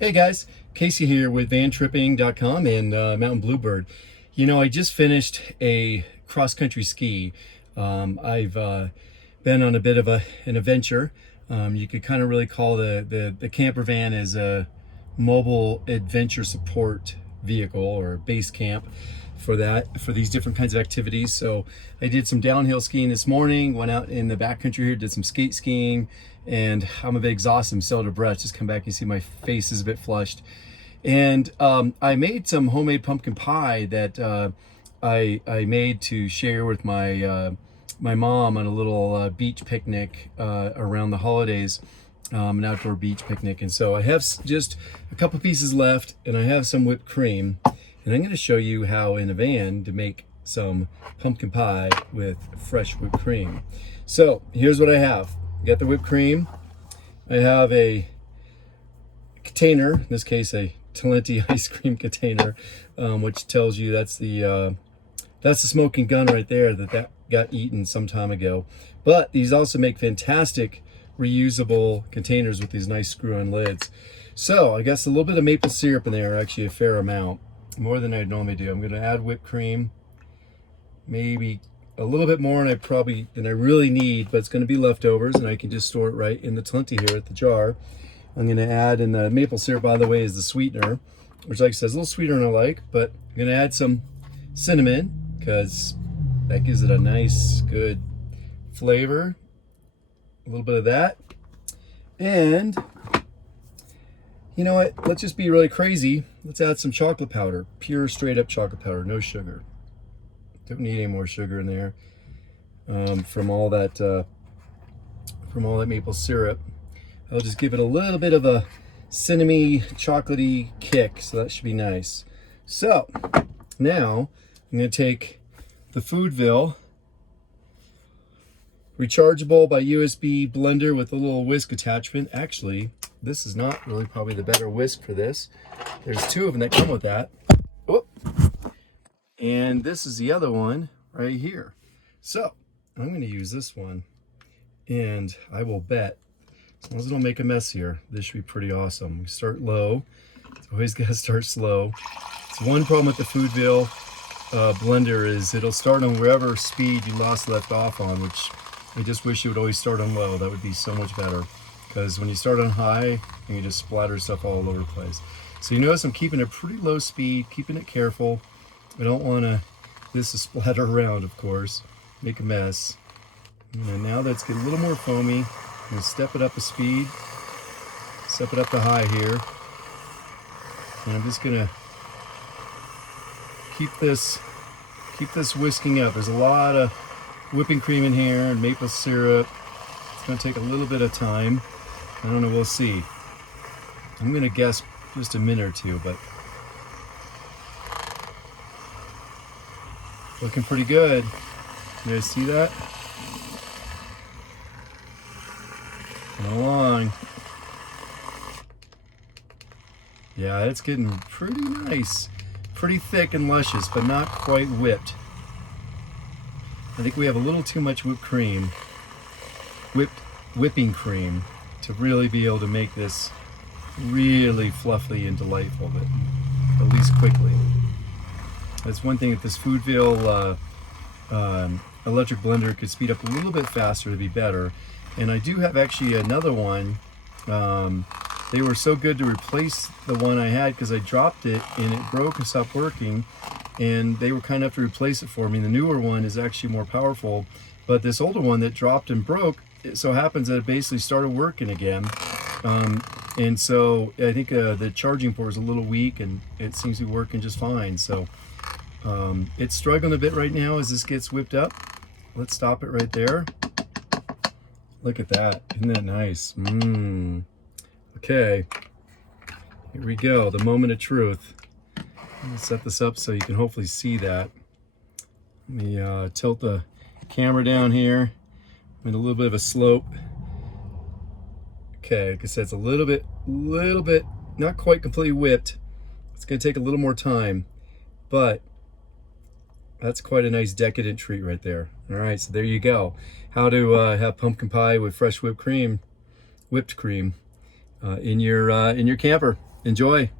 Hey guys, Casey here with VanTripping.com and Mountain Bluebird. You know, I just finished a cross-country ski. I've been on a bit of an adventure. You could kind of really call the camper van as a mobile adventure support vehicle or base camp for these different kinds of activities. So I did some downhill skiing this morning, went out in the backcountry here, did some skate skiing, and I'm a bit exhausted. I'm still out of breath. Just come back, you see my face is a bit flushed. And I made some homemade pumpkin pie that I made to share with my mom on a little beach picnic around the holidays, an outdoor beach picnic. And so I have just a couple pieces left, and I have some whipped cream. And I'm going to show you how in a van to make some pumpkin pie with fresh whipped cream. So here's what I have. Got the whipped cream. I have a container, in this case a Talenti ice cream container, which tells you that's the smoking gun right there that got eaten some time ago. But these also make fantastic reusable containers with these nice screw-on lids. So I guess a little bit of maple syrup in there, actually a fair amount, more than I'd normally do. I'm going to add whipped cream, maybe a little bit more than I really need, but it's going to be leftovers, and I can just store it right in the Talenti here at the jar. I'm going to add, and the maple syrup, by the way, is the sweetener, which, like I said, is a little sweeter than I like, but I'm going to add some cinnamon because that gives it a nice, good flavor. A little bit of that. And you know what? Let's just be really crazy. Let's add some chocolate powder, pure straight up chocolate powder, no sugar. Don't need any more sugar in there from all that maple syrup. I'll just give it a little bit of a cinnamony, chocolatey kick, so that should be nice. So now I'm going to take the Foodville rechargeable by USB blender with a little whisk attachment. Actually, this is not really probably the better whisk for this. There's two of them that come with that. Whoop. And this is the other one right here. So I'm going to use this one, and I will bet, as long as it don't make a mess here, this should be pretty awesome. We start low. It's always got to start slow. It's one problem with the Foodville blender is it'll start on wherever speed you left off on, which I just wish you would always start on low. That would be so much better, because when you start on high, you just splatter stuff all over the place. So you notice I'm keeping it pretty low speed, keeping it careful. I don't want this to splatter around, of course, make a mess. And now that it's getting a little more foamy, I'm going to step it up a speed, step it up to high here. And I'm just going to keep this whisking up. There's a lot of whipping cream in here and maple syrup. It's going to take a little bit of time. I don't know, we'll see. I'm going to guess just a minute or two, but looking pretty good. You guys see that? Come along. Yeah, it's getting pretty nice. Pretty thick and luscious, but not quite whipped. I think we have a little too much whipping cream to really be able to make this really fluffy and delightful, but at least quickly. That's one thing that this Foodville electric blender could speed up a little bit faster to be better. And I do have actually another one. They were so good to replace the one I had because I dropped it and it broke and stopped working, and they were kind enough to replace it for me. The newer one is actually more powerful, but this older one that dropped and broke, it so happens that it basically started working again. And so I think the charging port is a little weak, and it seems to be working just fine. So it's struggling a bit right now as this gets whipped up. Let's stop it right there. Look at that. Isn't that nice? Okay. Here we go. The moment of truth. I'm going to set this up so you can hopefully see that. Let me tilt the camera down here. I'm in a little bit of a slope. Okay, like I said, it's a little bit, not quite completely whipped. It's going to take a little more time, but that's quite a nice decadent treat right there. All right, so there you go. How to have pumpkin pie with fresh whipped cream in your camper. Enjoy.